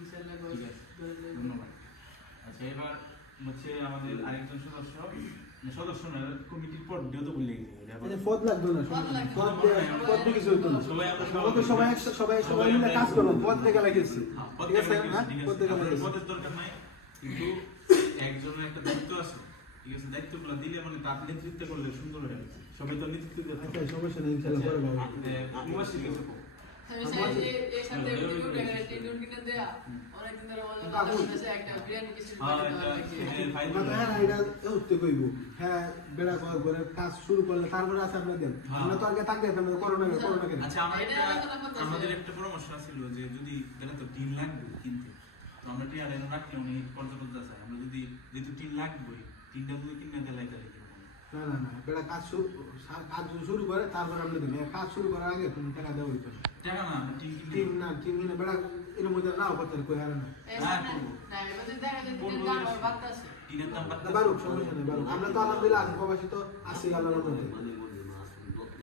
ইনশাআল্লাহ ঠিক আছে, ধন্যবাদ। আচ্ছা, এবার হচ্ছে আমাদের আরেকজন সদস্য না, কমিটির পদ দিয়েও তো বলে গেছে পদ লাগবে না, পদ দিয়ে কিছু হইতো না। সবাই মিলে কাজ করবো, পদ থেকে লাগিয়েছি। ঠিক আছে, পদ থেকে লাগিয়েছি। পদের দরকার নাই, কিন্তু একজনের একটা দায়িত্ব আছে। ঠিক আছে, দায়িত্বগুলো দিলে মানে তার নেতৃত্ব করলে সুন্দর হয়ে যাবে। সবাই তো নেতৃত্ব দিতে আচ্ছা, সমস্যা নেই, ইনশাআল্লাহ করে পাবো। মুবাশির কাছে কও। আমি চাই যে এর সাথে ভিডিও করে টিউন কিনে দেয়া অনেকদিন ধরে বলে একটা বিরিয়ানি কিছু হ্যাঁ, বেড়া করে কাজ শুরু করলে তারপরে আছে আপনার দেন। আমরা তো আগে তাকে করোনা কেন? আচ্ছা, আমাদের একটা পরামর্শ ছিল যে যদি বেড়া তো টিন লাগবে কিনতে, তো আমরা টিয়ার এনে রাখলে উনি পর্যটক আছে, আমরা যদি যেহেতু টিন লাগবে, টিনটা যদি কিনে দেয় তাহলে কি না, বেড়া কাজ শুরু করে তারপরে আপনি দেন। কাজ শুরু করার আগে তুমি টাকা দেওয়া হইতো না। টাকা না, আমরা টিন টিম না, টিম কিনে বেড়া এর মধ্যে নাও করতে কই হারে না। টিনের দাম বারুক, সমস্যা নেই, বারুক। আমরা তো আলহামদুলিল্লাহ আছি, প্রবাসী তো আছি আল্লাহর রহমতে।